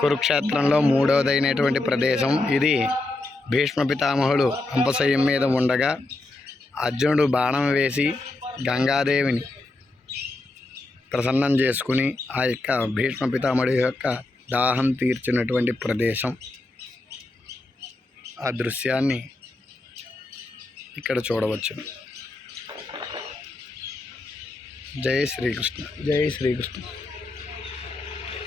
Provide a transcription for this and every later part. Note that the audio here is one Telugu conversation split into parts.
కురుక్షేత్రంలో మూడవదైనటువంటి ప్రదేశం ఇది. భీష్మ పితామహుడు హంపశయం మీద ఉండగా అర్జునుడు బాణం వేసి గంగాదేవిని ప్రసన్నం చేసుకుని ఆ యొక్క భీష్మ పితామహుడి యొక్క దాహం తీర్చినటువంటి ప్రదేశం. ఆ దృశ్యాన్ని ఇక్కడ చూడవచ్చు. జై శ్రీకృష్ణ. జై శ్రీకృష్ణ.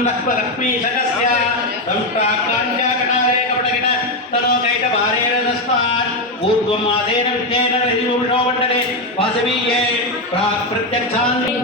జై హనుమాన్ నమశివాయ నమశివాయ నమశివాయ మహాగాళి మహాలక్ష్మి మహాసరస్వతి ఊర్ధ్వమాసేన విద్యేన రజుషో మండలే వాసవీయే ప్రత్యక్షాన్ని